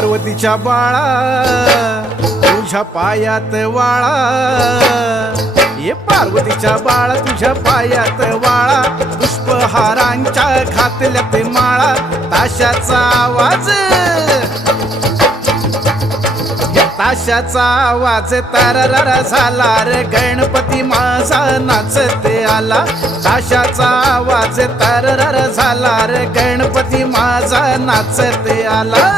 पार्वतीच्या बाळा तुझ्या पायात वाळा, ये पार्वतीच्या बाळा तुझ्या पायात वाळा, पुष्पहारांच्या घातल्यात माळा, ताशाचा आवाज ताशाचा आवाज तररर झाला रे, गणपती माझा नाचते आला, ताशाचा आवाज तररर झाला रे, गणपती माझा नाचते आला.